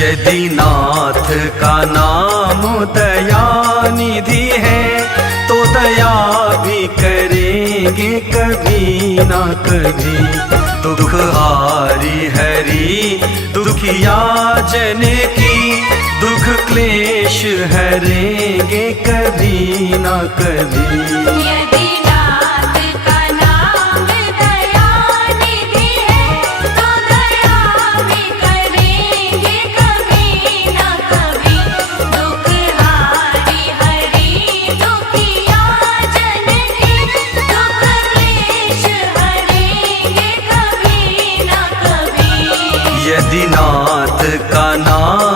यदि नाथ का नाम दया निधि है तो दया भी करेंगे कभी ना कभी। दुख हारी हरि दुखिया जन की, दुख क्लेश हरेंगे कभी ना कभी। यदि नाथ का नाम दया निधि है तो दया भी करेंगे कभी ना कभी। दुख हारी हरि दुखिया जन की, दुख क्लेश हरेंगे कभी ना कभी। यदि नाथ का नाम